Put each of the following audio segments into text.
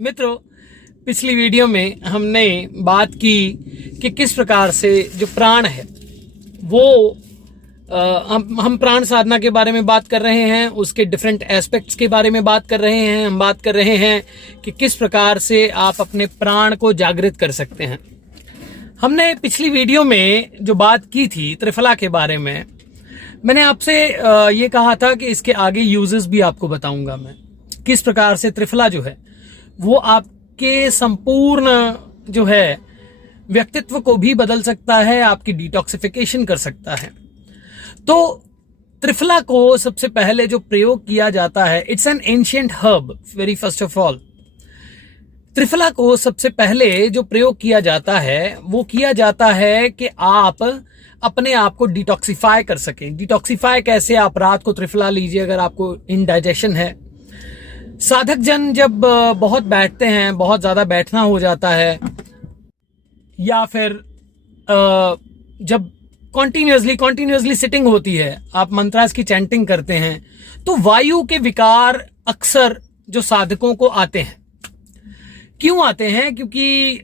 मित्रों, पिछली वीडियो में हमने बात की कि किस प्रकार से जो प्राण है वो हम प्राण साधना के बारे में बात कर रहे हैं, उसके डिफरेंट एस्पेक्ट्स के बारे में बात कर रहे हैं। हम बात कर रहे हैं कि किस प्रकार से आप अपने प्राण को जागृत कर सकते हैं। हमने पिछली वीडियो में जो बात की थी त्रिफला के बारे में, मैंने आपसे ये कहा था कि इसके आगे यूजेस भी आपको बताऊंगा मैं, किस प्रकार से त्रिफला जो है वो आपके संपूर्ण जो है व्यक्तित्व को भी बदल सकता है, आपकी डिटॉक्सिफिकेशन कर सकता है। तो त्रिफला को सबसे पहले जो प्रयोग किया जाता है, it's an ancient herb very first of all. Triphala को सबसे पहले जो प्रयोग किया जाता है वो किया जाता है कि आप अपने आप को डिटॉक्सिफाई कर सकें। डिटॉक्सिफाई कैसे? आप रात को त्रिफला लीजिए अगर आपको इनडाइजेशन है। साधक जन जब बहुत बैठते हैं, बहुत ज्यादा बैठना हो जाता है, या फिर जब कॉन्टिन्यूसली सिटिंग होती है, आप मंत्रास की चैंटिंग करते हैं, तो वायु के विकार अक्सर जो साधकों को आते हैं। क्यों आते हैं? क्योंकि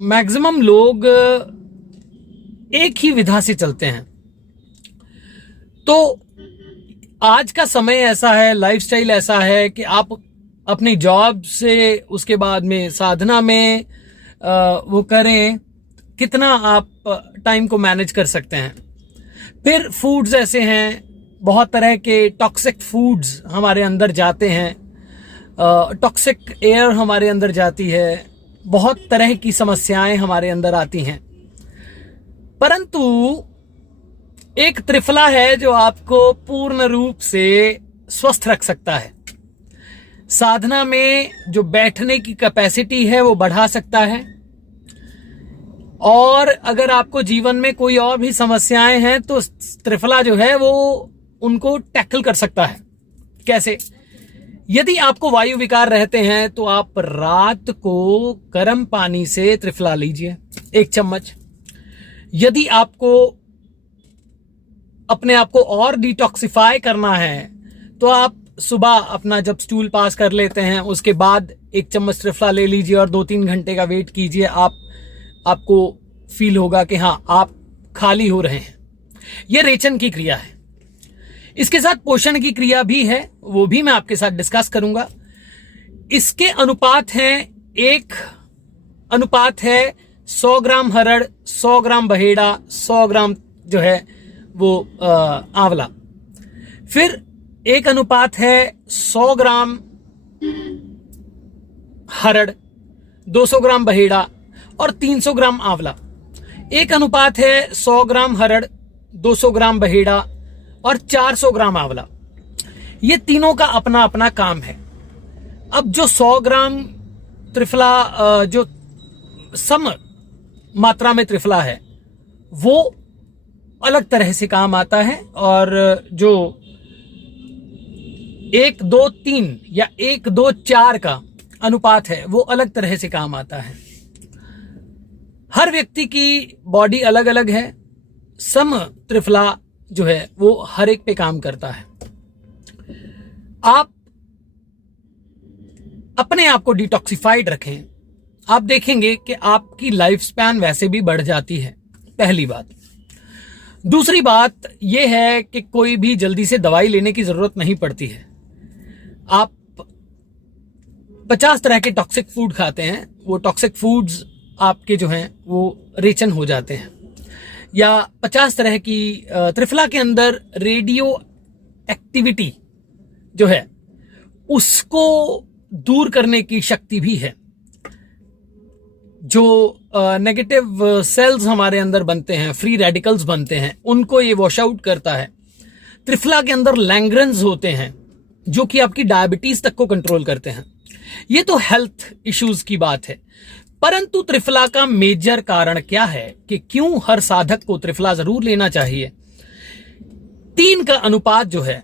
मैक्सिमम लोग एक ही विधा से चलते हैं। तो आज का समय ऐसा है, लाइफस्टाइल ऐसा है कि आप अपनी जॉब से उसके बाद में साधना में वो करें, कितना आप टाइम को मैनेज कर सकते हैं। फिर फूड्स ऐसे हैं, बहुत तरह के टॉक्सिक फूड्स हमारे अंदर जाते हैं, टॉक्सिक एयर हमारे अंदर जाती है, बहुत तरह की समस्याएं हमारे अंदर आती हैं। परंतु एक त्रिफला है जो आपको पूर्ण रूप से स्वस्थ रख सकता है। साधना में जो बैठने की कैपेसिटी है वो बढ़ा सकता है, और अगर आपको जीवन में कोई और भी समस्याएं हैं तो त्रिफला जो है वो उनको टैकल कर सकता है। कैसे? यदि आपको वायु विकार रहते हैं तो आप रात को गर्म पानी से त्रिफला लीजिए 1 चम्मच। यदि आपको अपने आप को और डिटॉक्सिफाई करना है तो आप सुबह अपना जब स्टूल पास कर लेते हैं उसके बाद 1 चम्मच त्रिफला ले लीजिए और 2-3 घंटे का वेट कीजिए। आपको फील होगा कि हाँ, आप खाली हो रहे हैं। यह रेचन की क्रिया है। इसके साथ पोषण की क्रिया भी है, वो भी मैं आपके साथ डिस्कस करूंगा। इसके अनुपात हैं, एक अनुपात है 100 ग्राम हरड़, 100 ग्राम बहेड़ा, 100 ग्राम जो है वो आंवला। फिर एक अनुपात है 100 ग्राम हरड़, 200 ग्राम बहेड़ा और 300 ग्राम आंवला। एक अनुपात है 100 ग्राम हरड़, 200 ग्राम बहेड़ा और 400 ग्राम आंवला। ये तीनों का अपना अपना काम है। अब जो 100 ग्राम त्रिफला जो सम मात्रा में त्रिफला है वो अलग तरह से काम आता है, और जो 1, 2, 3 या 1, 2, 4 का अनुपात है वो अलग तरह से काम आता है। हर व्यक्ति की बॉडी अलग अलग है। सम त्रिफला जो है वो हर एक पे काम करता है। आप अपने आप को डिटॉक्सिफाइड रखें, आप देखेंगे कि आपकी लाइफ स्पैन वैसे भी बढ़ जाती है। पहली बात। दूसरी बात यह है कि कोई भी जल्दी से दवाई लेने की जरूरत नहीं पड़ती है। आप 50 तरह के टॉक्सिक फूड खाते हैं, वो टॉक्सिक फूड्स आपके जो हैं वो रेचन हो जाते हैं। या 50 तरह की त्रिफला के अंदर रेडियो एक्टिविटी जो है उसको दूर करने की शक्ति भी है। जो नेगेटिव सेल्स हमारे अंदर बनते हैं, फ्री रेडिकल्स बनते हैं, उनको ये वॉश आउट करता है। त्रिफला के अंदर लैंग्रेंस होते हैं जो कि आपकी डायबिटीज तक को कंट्रोल करते हैं। ये तो हेल्थ इश्यूज की बात है। परंतु त्रिफला का मेजर कारण क्या है कि क्यों हर साधक को त्रिफला जरूर लेना चाहिए? 3 का अनुपात जो है,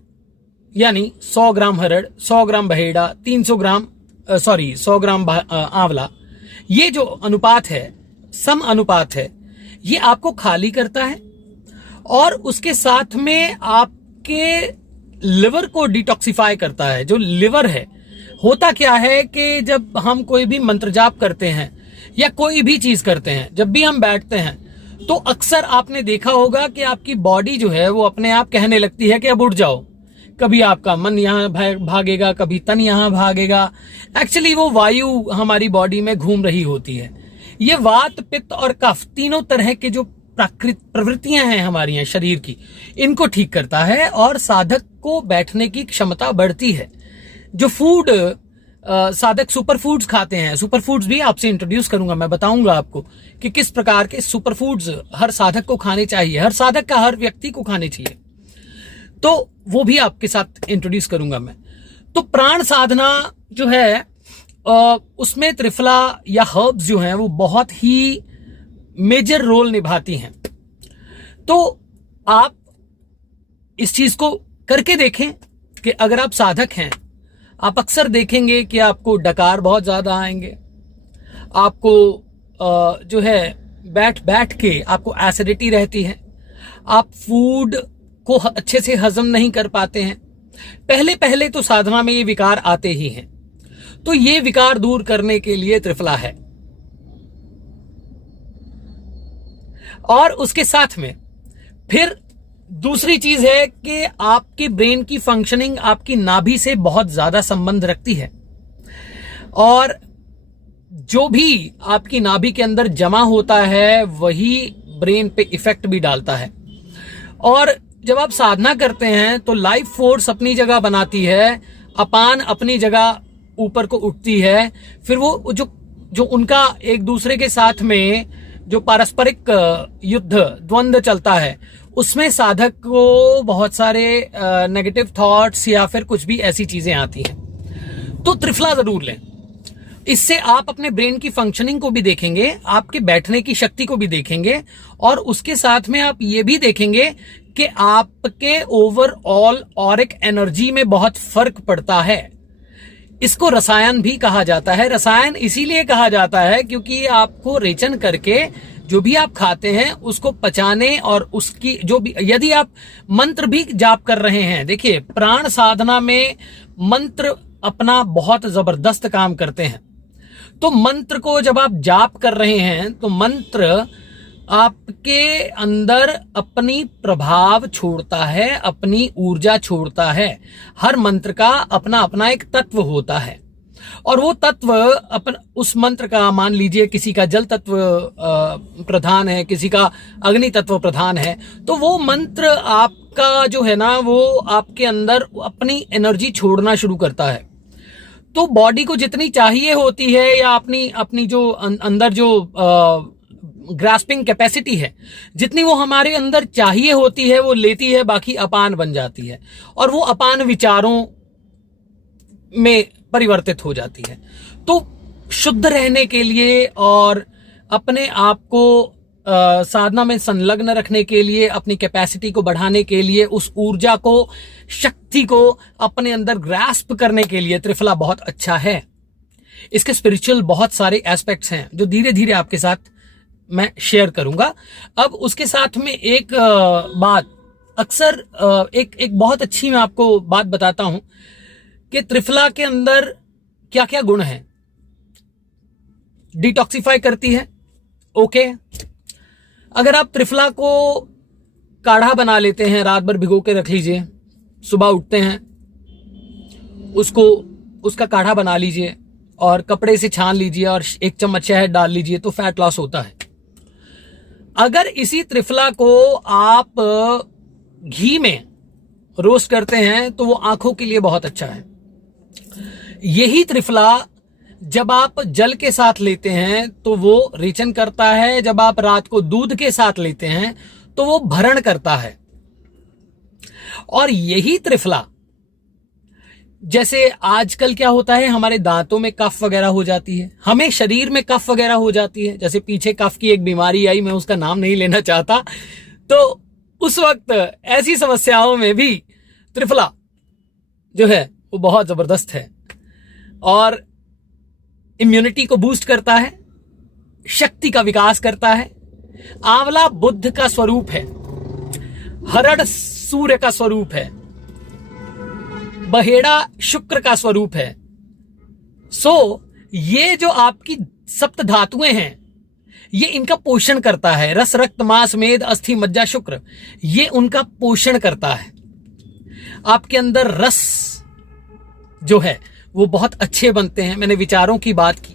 यानी 100 ग्राम हरड़, 100 ग्राम बहेड़ा, 100 ग्राम आंवला, ये जो अनुपात है, सम अनुपात है, ये आपको खाली करता है और उसके साथ में आपके लिवर को डिटॉक्सिफाई करता है। जो लिवर है होता क्या है कि जब हम कोई भी मंत्र जाप करते हैं या कोई भी चीज करते हैं, जब भी हम बैठते हैं तो अक्सर आपने देखा होगा कि आपकी बॉडी जो है वो अपने आप कहने लगती है कि अब उठ जाओ। कभी आपका मन यहाँ भागेगा, कभी तन यहाँ भागेगा। एक्चुअली वो वायु हमारी बॉडी में घूम रही होती है। ये वात, पित्त और कफ तीनों तरह के जो प्राकृतिक प्रवृत्तियां हैं हमारी हैं शरीर की, इनको ठीक करता है और साधक को बैठने की क्षमता बढ़ती है। जो फूड साधक सुपर फूड्स खाते हैं, सुपर फूड्स भी आपसे इंट्रोड्यूस करूंगा, मैं बताऊंगा आपको कि किस प्रकार के सुपर फूड्स हर साधक को खाने चाहिए, हर साधक का हर व्यक्ति को खाने चाहिए, तो वो भी आपके साथ इंट्रोड्यूस करूंगा मैं। तो प्राण साधना जो है उसमें त्रिफला या हर्ब्स जो हैं वो बहुत ही मेजर रोल निभाती हैं। तो आप इस चीज को करके देखें कि अगर आप साधक हैं, आप अक्सर देखेंगे कि आपको डकार बहुत ज्यादा आएंगे, आपको जो है बैठ बैठ के आपको एसिडिटी रहती है, आप फूड को अच्छे से हजम नहीं कर पाते हैं। पहले पहले तो साधना में ये विकार आते ही हैं। तो ये विकार दूर करने के लिए त्रिफला है। और उसके साथ में फिर दूसरी चीज है कि आपके ब्रेन की फंक्शनिंग आपकी नाभि से बहुत ज्यादा संबंध रखती है, और जो भी आपकी नाभि के अंदर जमा होता है वही ब्रेन पे इफेक्ट भी डालता है। और जब आप साधना करते हैं तो लाइफ फोर्स अपनी जगह बनाती है, अपान अपनी जगह ऊपर को उठती है, फिर वो जो उनका एक दूसरे के साथ में जो पारस्परिक युद्ध द्वंद्व चलता है उसमें साधक को बहुत सारे नेगेटिव थॉट्स या फिर कुछ भी ऐसी चीजें आती हैं। तो त्रिफला जरूर लें। इससे आप अपने ब्रेन की फंक्शनिंग को भी देखेंगे, आपके बैठने की शक्ति को भी देखेंगे, और उसके साथ में आप ये भी देखेंगे कि आपके ओवरऑल ऑरिक एनर्जी में बहुत फर्क पड़ता है। इसको रसायन भी कहा जाता है। रसायन इसीलिए कहा जाता है क्योंकि आपको रेचन करके जो भी आप खाते हैं उसको पचाने और उसकी जो भी, यदि आप मंत्र भी जाप कर रहे हैं, देखिए प्राण साधना में मंत्र अपना बहुत जबरदस्त काम करते हैं। तो मंत्र को जब आप जाप कर रहे हैं तो मंत्र आपके अंदर अपनी प्रभाव छोड़ता है, अपनी ऊर्जा छोड़ता है। हर मंत्र का अपना अपना एक तत्व होता है, और वो तत्व उस मंत्र का, मान लीजिए किसी का जल तत्व प्रधान है, किसी का अग्नि तत्व प्रधान है, तो वो मंत्र आपका जो है ना वो आपके अंदर अपनी एनर्जी छोड़ना शुरू करता है। तो बॉडी को जितनी चाहिए होती है या अपनी जो अंदर जो ग्रास्पिंग कैपेसिटी है, जितनी वो हमारे अंदर चाहिए होती है वो लेती है, बाकी अपान बन जाती है, और वो अपान विचारों में परिवर्तित हो जाती है। तो शुद्ध रहने के लिए और अपने आप को साधना में संलग्न रखने के लिए, अपनी कैपेसिटी को बढ़ाने के लिए, उस ऊर्जा को, शक्ति को अपने अंदर ग्रास्प करने के लिए त्रिफला बहुत अच्छा है। इसके स्पिरिचुअल बहुत सारे एस्पेक्ट्स हैं जो धीरे धीरे आपके साथ मैं शेयर करूंगा। अब उसके साथ में एक बात, अक्सर एक बहुत अच्छी मैं आपको बात बताता हूं कि त्रिफला के अंदर क्या क्या गुण हैं। डिटॉक्सिफाई करती है, ओके। अगर आप त्रिफला को काढ़ा बना लेते हैं, रात भर भिगो के रख लीजिए, सुबह उठते हैं उसका काढ़ा बना लीजिए और कपड़े से छान लीजिए और 1 चम्मच शहद डाल लीजिए, तो फैट लॉस होता है। अगर इसी त्रिफला को आप घी में रोस्ट करते हैं तो वो आंखों के लिए बहुत अच्छा है। यही त्रिफला जब आप जल के साथ लेते हैं तो वो रेचन करता है, जब आप रात को दूध के साथ लेते हैं तो वो भरण करता है। और यही त्रिफला, जैसे आजकल क्या होता है, हमारे दांतों में कफ वगैरह हो जाती है, हमें शरीर में कफ वगैरह हो जाती है। जैसे पीछे कफ की एक बीमारी आई, मैं उसका नाम नहीं लेना चाहता, तो उस वक्त ऐसी समस्याओं में भी त्रिफला जो है वो बहुत जबरदस्त है और इम्यूनिटी को बूस्ट करता है, शक्ति का विकास करता है। आंवला बुद्ध का स्वरूप है, हरड़ सूर्य का स्वरूप है, बहेड़ा शुक्र का स्वरूप है, ये जो आपकी सप्त धातुएं हैं, ये इनका पोषण करता है। रस, रक्त, मांस, मेद, अस्थि, मज्जा, शुक्र, ये उनका पोषण करता है। आपके अंदर रस जो है वो बहुत अच्छे बनते हैं। मैंने विचारों की बात की,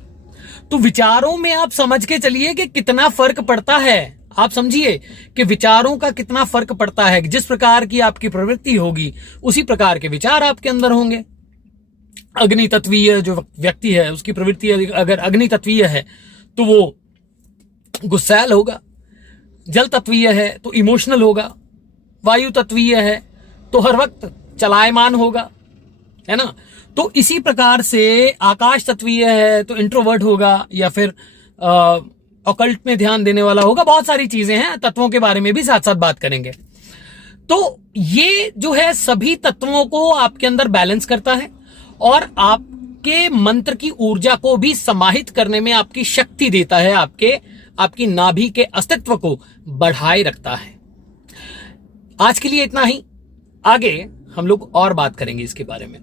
तो विचारों में आप समझ के चलिए कि कितना फर्क पड़ता है। आप समझिए कि विचारों का कितना फर्क पड़ता है। जिस प्रकार की आपकी प्रवृत्ति होगी उसी प्रकार के विचार आपके अंदर होंगे। अग्नि तत्वीय जो व्यक्ति है उसकी प्रवृत्ति अगर अग्नि तत्वीय है तो वो गुस्सैल होगा, जल तत्वीय है तो इमोशनल होगा, वायु तत्वीय है तो हर वक्त चलायमान होगा, है ना। तो इसी प्रकार से आकाश तत्वीय है तो इंट्रोवर्ट होगा या फिर ऑकल्ट में ध्यान देने वाला होगा। बहुत सारी चीजें हैं, तत्वों के बारे में भी साथ साथ बात करेंगे। तो ये जो है सभी तत्वों को आपके अंदर बैलेंस करता है और आपके मंत्र की ऊर्जा को भी समाहित करने में आपकी शक्ति देता है, आपकी नाभि के अस्तित्व को बढ़ाए रखता है। आज के लिए इतना ही, आगे हम लोग और बात करेंगे इसके बारे में।